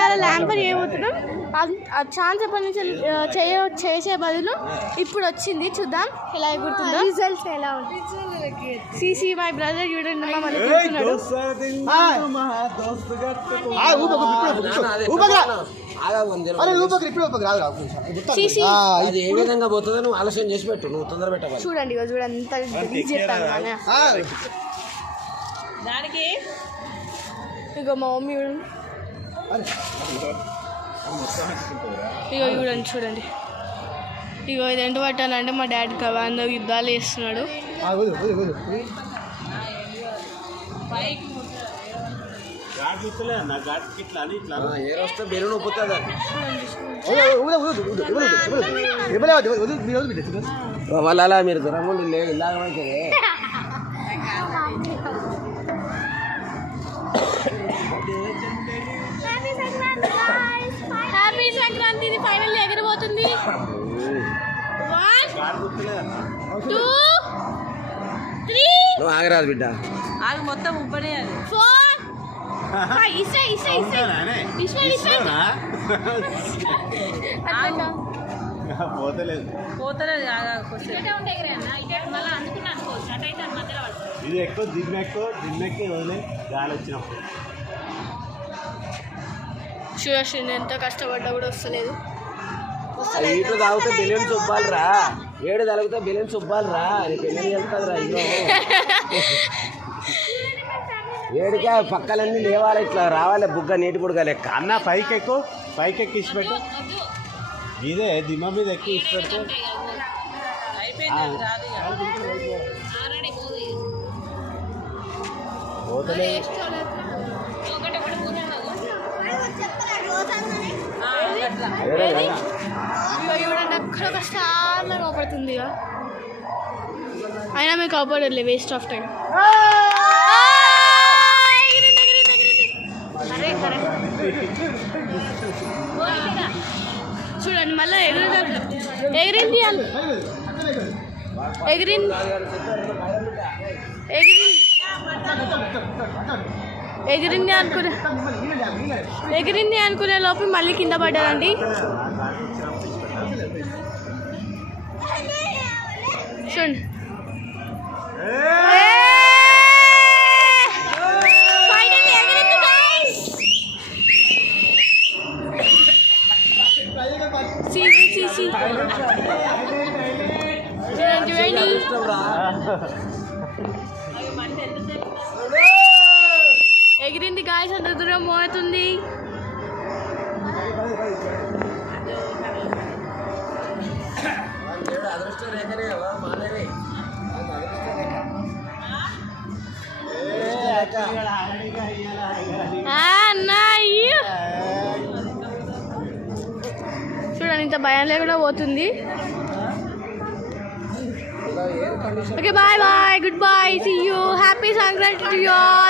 ఇవాళ ల్యాంపర్ చేయబోతున్నాం. ఛాన్స్ ఎప్పటి నుంచి చేసే బదులు ఇప్పుడు వచ్చింది. చూద్దాం ఎలా ఎగురుతుందో, రిజల్ట్స్ ఎలా ఉంటుంది. సిసి మై బ్రదర్ చూడండి మళ్ళీ కూర్చున్నాడు. చూడండి చూడండి ఎంత చెప్తాను దానికి. ఇగో మా మమ్మీ చూడండి, ఇగో చూడండి చూడండి. ఇగో ఇది ఎంత పట్టాలంటే మా డాడీ కవాందో యుద్ధాలు చేస్తున్నాడు. వాళ్ళ మీరు దూరంగా లేదు ఇలాగైతే హ్యాపీ సంక్రాంతి. ఇది ఫైనల్ ఎగిరిపోతుంది. 1 2 3 నువ్వు ఆగరాదు బిడ్డ, ఆగు మొత్తం ఉప్పనే. 4 5 ఇసే పోతలేదు ఇది ఎక్కువ దిన్నెక్కి వదిలే గాలి వచ్చినప్పుడు. చూడండి ఎంత కష్టపడ్డా కూడా వస్తలేదు. ఇటు తాగితే బెలూన్ చుబ్బాలరా, ఏడు తగిలితే బెలూన్ చుబ్బాలరా, పెళ్ళి వెళ్తుందిరా. ఇదో ఏడికా పక్కలన్నీ లేవాలి, ఇట్లా రావాలి బుగ్గ నీటి బుడ్గా లెక్క. అన్న పైకి ఎక్కి ఇచ్చిపెట్టు. ఇదే దిమ్మ మీద ఎక్కి ఇచ్చిపెడితే పోతలే. చూడండి అక్కడ ఒక స్టార్ లాగా అవపడుతుంది. అయినా మీకు అవపడలే, వేస్ట్ ఆఫ్ టైం. చూడండి మళ్ళీ ఎగిరింది అనుకునే లోపు మళ్ళీ కింద పడ్డారండి. చూడండి ఎగిరింది గాయస్, అంత దూరం మోగుతుంది. చూడండి ఇంత భయం లేకుండా పోతుంది. Okay bye bye, good bye, see you, happy Sankranti to you all.